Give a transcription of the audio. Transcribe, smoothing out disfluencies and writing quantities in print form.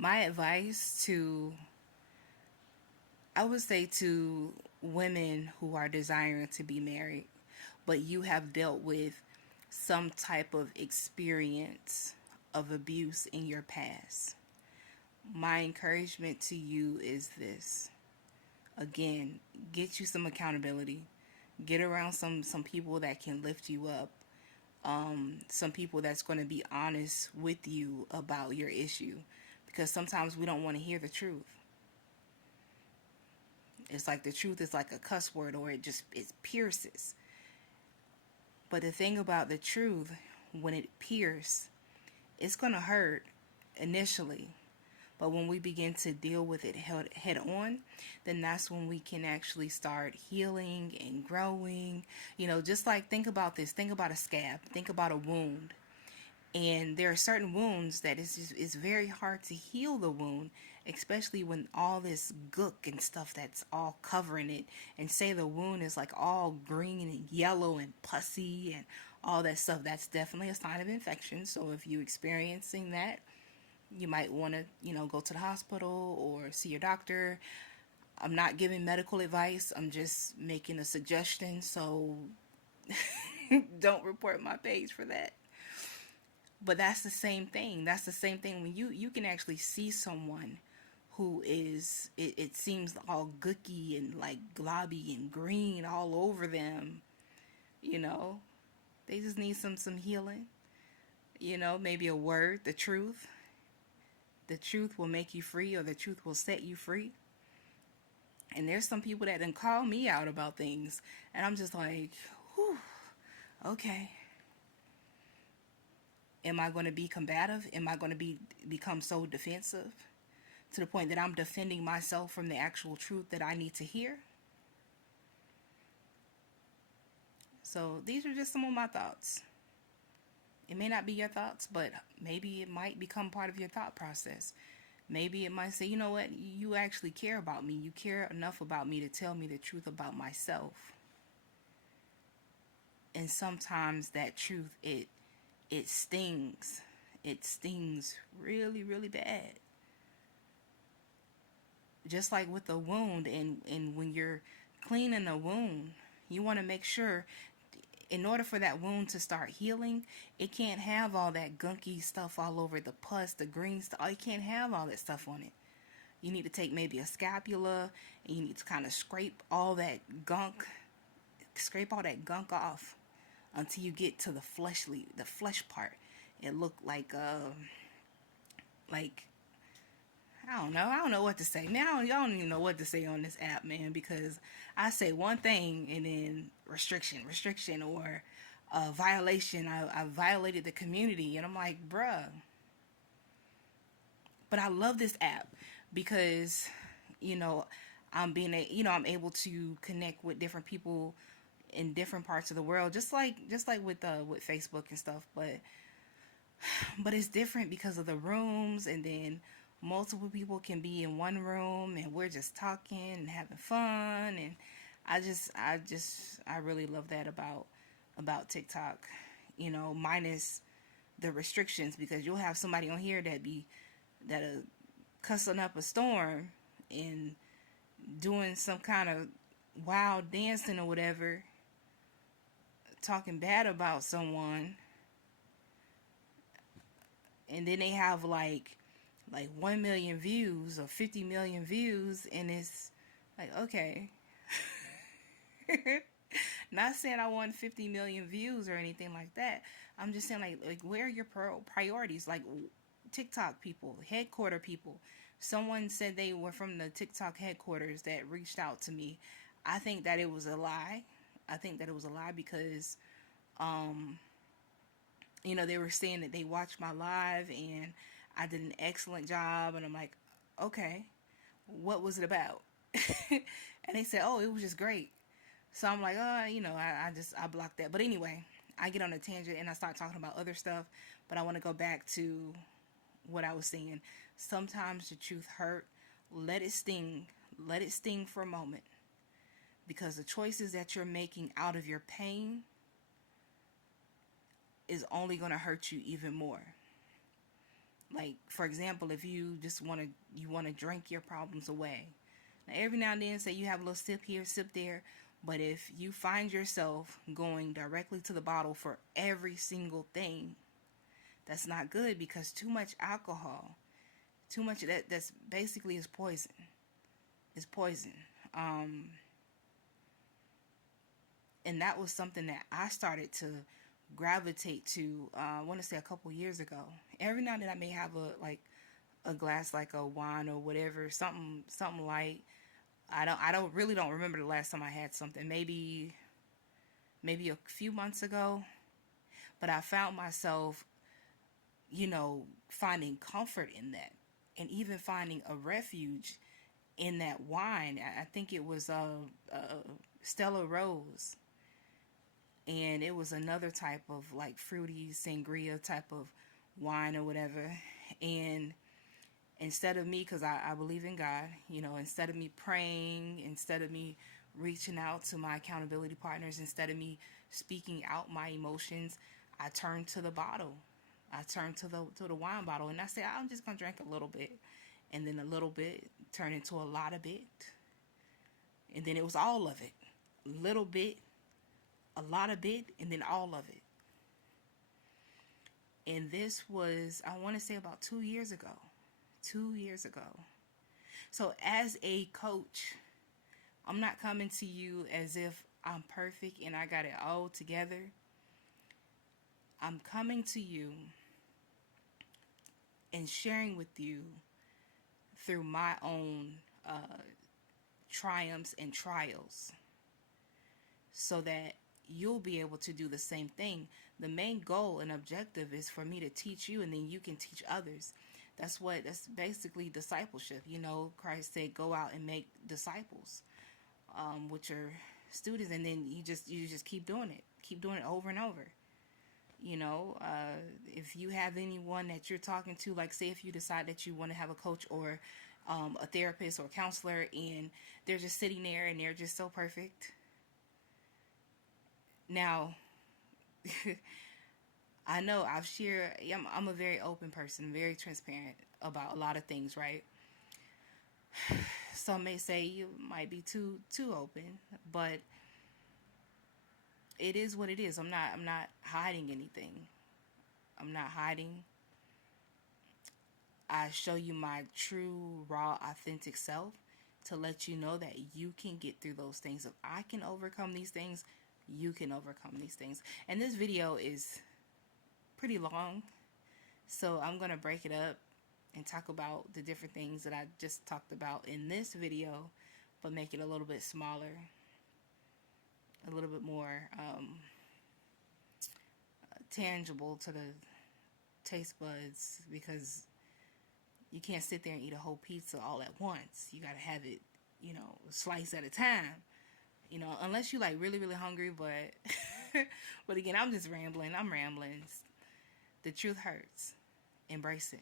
My advice to, I would say to women who are desiring to be married, but you have dealt with some type of experience of abuse in your past. My encouragement to you is this. Again, get you some accountability. Get around some people that can lift you up. Some people that's going to be honest with you about your issue, because sometimes we don't want to hear the truth. It's like the truth is like a cuss word, or it pierces. But the thing about the truth, when it pierces, it's going to hurt initially. But when we begin to deal with it head on, then that's when we can actually start healing and growing. Just like, think about this. Think about a scab. Think about a wound. And there are certain wounds that it's very hard to heal the wound, especially when all this gook and stuff that's all covering it. And say the wound is like all green and yellow and pussy and all that stuff. That's definitely a sign of infection. So if you're experiencing that, you might want to, go to the hospital or see your doctor. I'm not giving medical advice. I'm just making a suggestion. So don't report my page for that. But that's the same thing. That's the same thing when you can actually see someone who is, it seems all gooky and like globby and green all over them. You know, they just need some healing. Maybe a word, the truth. The truth will make you free, or the truth will set you free. And there's some people that done call me out about things, and I'm just like, whew, okay. Am I going to be combative? Am I going to become so defensive to the point that I'm defending myself from the actual truth that I need to hear? So these are just some of my thoughts. It may not be your thoughts, but maybe it might become part of your thought process. Maybe it might say, you know what, you actually care about me. You care enough about me to tell me the truth about myself. And sometimes that truth, it stings. It stings really, really bad. Just like with a wound, and when you're cleaning a wound, you want to make sure, in order for that wound to start healing, it can't have all that gunky stuff all over, the pus, the green stuff. It can't have all that stuff on it. You need to take maybe a scapula, and you need to kind of scrape all that gunk off until you get to the flesh part. It looked like I don't know what to say. Now I don't even know what to say on this app, man, because I say one thing and then restriction, or violation. I violated the community, and I'm like, bruh. But I love this app because, you know, I'm able to connect with different people in different parts of the world, just like with Facebook and stuff. But it's different because of the rooms, and then multiple people can be in one room, and we're just talking and having fun. And I really love that about TikTok, minus the restrictions, because you'll have somebody on here that cussing up a storm and doing some kind of wild dancing or whatever, talking bad about someone, and then they have like 1 million views or 50 million views, and it's like, okay. Not saying I want 50 million views or anything like that. I'm just saying, like where are your priorities? Like, TikTok people, headquarter people. Someone said they were from the TikTok headquarters that reached out to me. I think that it was a lie. I think that it was a lie because, they were saying that they watched my live and I did an excellent job. And I'm like, okay, what was it about? And they said, oh, it was just great. So I'm like, I blocked that. But anyway, I get on a tangent and I start talking about other stuff. But I want to go back to what I was saying. Sometimes the truth hurt. Let it sting. Let it sting for a moment. Because the choices that you're making out of your pain is only going to hurt you even more. Like, for example, if you just want to drink your problems away. Now, every now and then, say you have a little sip here, sip there, but if you find yourself going directly to the bottle for every single thing, that's not good, because too much alcohol, too much of that's basically is poison. It's poison. And that was something that I started to gravitate to. I want to say a couple years ago. Every now and then I may have a glass, like a wine or whatever, something light. I don't remember the last time I had something. Maybe a few months ago, but I found myself, finding comfort in that, and even finding a refuge in that wine. I think it was Stella Rose, and it was another type of like fruity sangria type of wine or whatever. And instead of me, because I believe in God, instead of me praying, instead of me reaching out to my accountability partners, instead of me speaking out my emotions, I turned to the bottle. I turned to the wine bottle, and I said, I'm just gonna drink a little bit, and then a little bit turned into a lot of bit, and then it was all of it, little bit, a lot of bit, and then all of it. And this was, I want to say, about 2 years ago. 2 years ago. So as a coach, I'm not coming to you as if I'm perfect and I got it all together. I'm coming to you and sharing with you through my own triumphs and trials, so that you'll be able to do the same thing. The main goal and objective is for me to teach you, and then you can teach others. That's basically discipleship. Christ said, "Go out and make disciples," which are students, and then you just keep doing it over and over. If you have anyone that you're talking to, like say if you decide that you want to have a coach or a therapist or counselor, and they're just sitting there and they're just so perfect. Now, I know I've shared, I'm a very open person, very transparent about a lot of things, right? Some may say you might be too open, but it is what it is. I'm not hiding anything. I'm not hiding. I show you my true, raw, authentic self to let you know that you can get through those things. If I can overcome these things, you can overcome these things. And this video is pretty long, so I'm going to break it up and talk about the different things that I just talked about in this video, but make it a little bit smaller, a little bit more tangible to the taste buds, because you can't sit there and eat a whole pizza all at once. You got to have it, a slice at a time, unless you like really, really hungry. But but again, I'm just rambling. I'm rambling. The truth hurts. Embrace it.